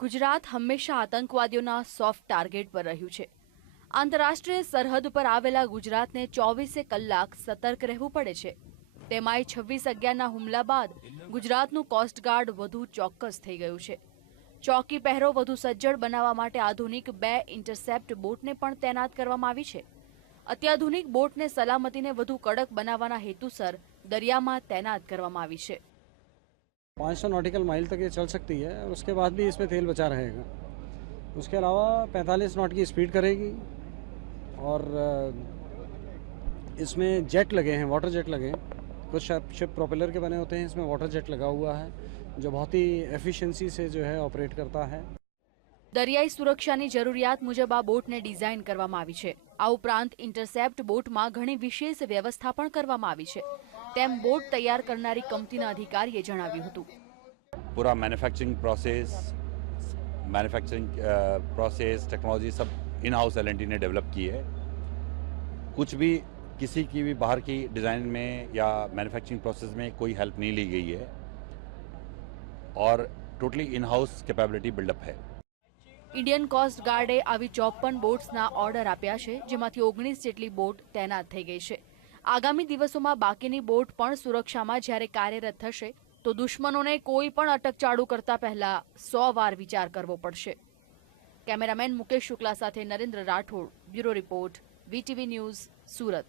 ગુજરાત હંમેશા આતંકવાદીઓના soft target પર રહ્યું છે. આંતરરાષ્ટ્રીય સરહદ પર આવેલા ગુજરાતને 24 કલાક સતર્ક રહેવું પડે છે. તેમાંય 26/11ના હુમલા બાદ ગુજરાતનું કોસ્ટગાર્ડ વધુ ચોક્કસ થઈ ગયું છે. ચોકી પહેરો વધુ સજ્જડ બનાવવા માટે આધુનિક 2 ઇન્ટરસેપ્ટ બોટને પણ તૈનાત કરવામાં આવી છે. અત્યાધુનિક બોટને સલામતીને વધુ કડક બનાવવાના હેતુસર દરિયામાં તૈનાત કરવામાં આવી છે. 500 नॉटिकल माइल तक ये चल सकती है और उसके बाद भी इसमें तेल बचा रहेगा. उसके अलावा 45 नॉट की स्पीड करेगी और इसमें जेट लगे हैं, वाटर जेट लगे हैं. कुछ शिप प्रोपेलर के बने होते हैं, इसमें वाटर जेट लगा हुआ है जो बहुत ही एफिशिएंसी से जो है ऑपरेट करता है. દરિયાઈ સુરક્ષાની જરૂરિયાત મુજબ આ બોટને ડિઝાઇન કરવામાં આવી છે. આ ઉપરાંત ઇન્ટરસેપ્ટ બોટમાં ઘણી વિશેષ વ્યવસ્થા પણ કરવામાં આવી છે, તેમ બોટ તૈયાર કરનારી કંપનીના અધિકારીએ જણાવ્યું હતું. पूरा मैन्युफैक्चरिंग प्रोसेस टेक्नोलॉजी सब इन हाउस एल&टी ने डेवलप की है. कुछ भी किसी की भी बाहर की डिज़ाइन में या मैन्युफैक्चरिंग प्रोसेस में कोई हेल्प नहीं ली गई है और totally in house capability buildup है. ઇન્ડિયન કોસ્ટ ગાર્ડે આવી 54 બોટ્સના ઓર્ડર આપ્યા છે, જેમાંથી 19 જેટલી બોટ તૈનાત થઈ ગઈ છે. આગામી દિવસોમાં બાકીની બોટ પણ સુરક્ષામાં જ્યારે કાર્યરત થશે તો દુશ્મનોને કોઈ પણ અટકચાળું કરતા પહેલા 100 વાર વિચાર કરવો પડશે. કેમેરામેન મુકેશ શુક્લા સાથે Narendra Rathod, bureau report, VTV news, Surat.